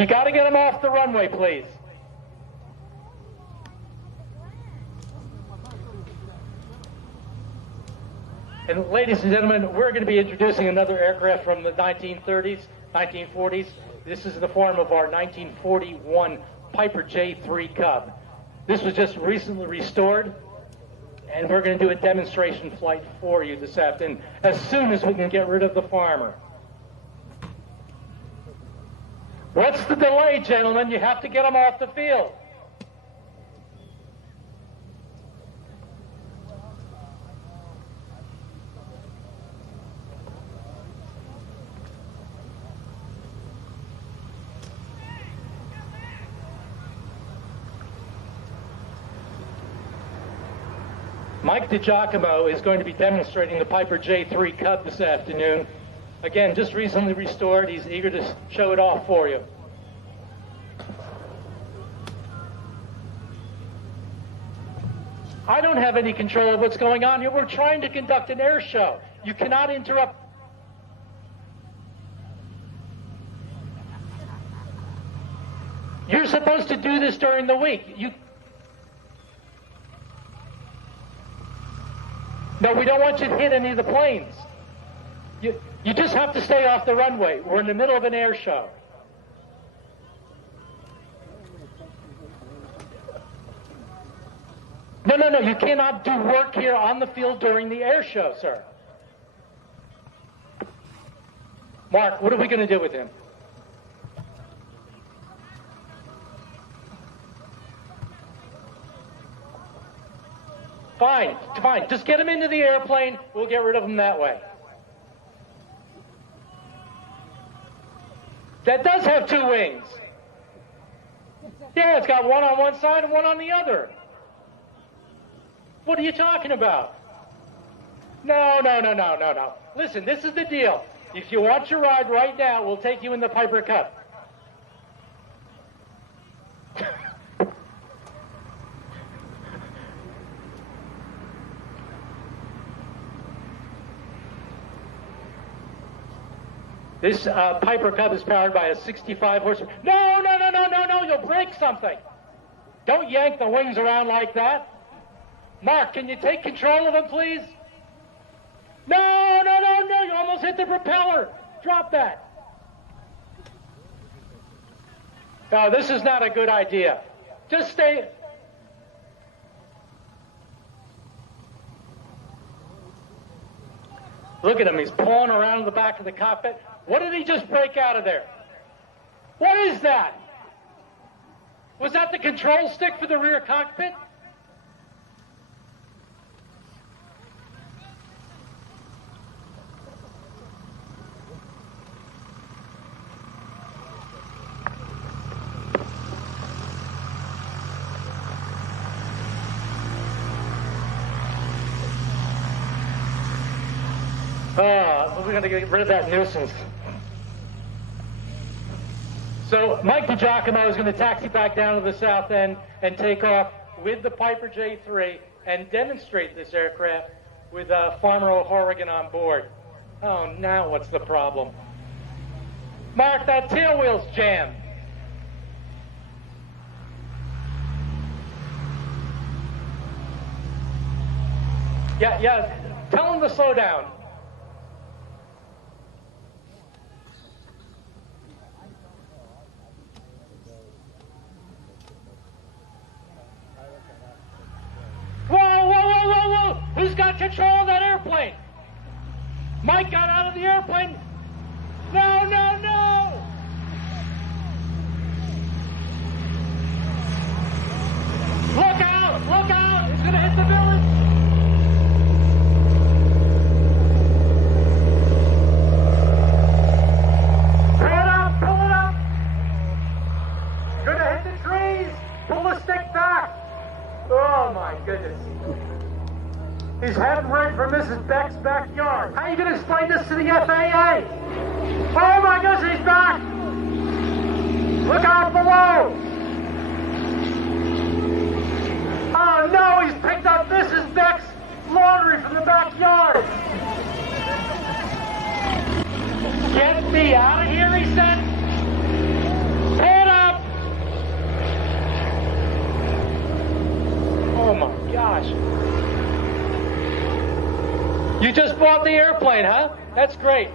You got to get him off the runway, please. And ladies and gentlemen, we're going to be introducing another aircraft from the 1930s, 1940s. This is in the form of our 1941 Piper J3 Cub. This was just recently restored, and we're going to do a demonstration flight for you this afternoon as soon as we can get rid of the farmer. What's the delay, gentlemen? You have to get them off the field. Mike DiGiacomo is going to be demonstrating the Piper J3 Cub this afternoon. Again, just recently restored. He's eager to show it off for you. I don't have any control of what's going on here. We're trying to conduct an air show. You cannot interrupt. You're supposed to do this during the week. No, we don't want you to hit any of the planes. You just have to stay off the runway. We're in the middle of an air show. No, you cannot do work here on the field during the air show, sir. Mark, what are we going to do with him? Fine. Just get him into the airplane. We'll get rid of him that way. That does have two wings. Yeah, it's got one on one side and one on the other. What are you talking about? No. Listen, this is the deal. If you want your ride right now, we'll take you in the Piper Cub. This Piper Cub is powered by a 65 horsepower. No, you'll break something. Don't yank the wings around like that. Mark, can you take control of them, please? No, you almost hit the propeller. Drop that. No, this is not a good idea. Just stay. Look at him, he's pulling around the back of the cockpit. What did he just break out of there? What is that? Was that the control stick for the rear cockpit? We're going to get rid of that nuisance. So Mike DiGiacomo is going to taxi back down to the south end and take off with the Piper J3 and demonstrate this aircraft with Farmer O'Horrigan on board. Oh, now what's the problem? Mark, that tail wheel's jammed. Yeah, tell him to slow down. Whoa! Who's got control of that airplane? Mike got out of the airplane. No! Look out! It's going to hit the village. Pull it up. Going to hit the trees. Pull the stick back. Oh, my goodness. He's heading right for Mrs. Beck's backyard. How are you going to explain this to the FAA? Oh, my goodness, he's back! Look out below! Oh, no, he's picked up Mrs. Beck's laundry from the backyard. Get me out of here, he said. You just bought the airplane, huh? That's great.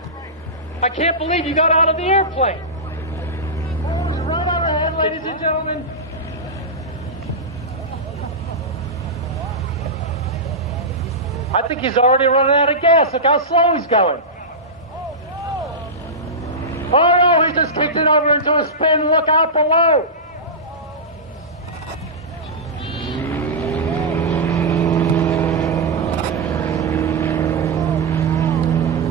I can't believe you got out of the airplane. Right on ahead, ladies and gentlemen. I think he's already running out of gas. Look how slow he's going. Oh no, he just kicked it over into a spin. Look out below.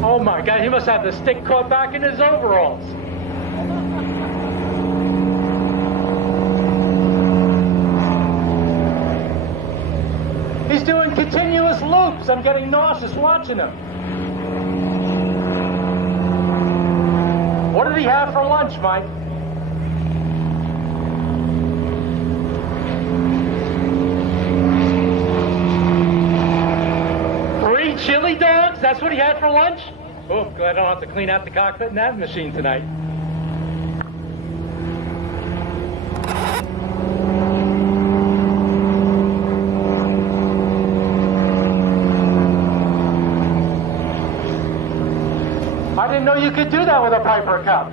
Oh my God, he must have the stick caught back in his overalls. He's doing continuous loops. I'm getting nauseous watching him. What did he have for lunch, Mike? Free chili dogs? That's what he had for lunch? Oh, glad I don't have to clean out the cockpit in that machine tonight. I didn't know you could do that with a Piper Cup.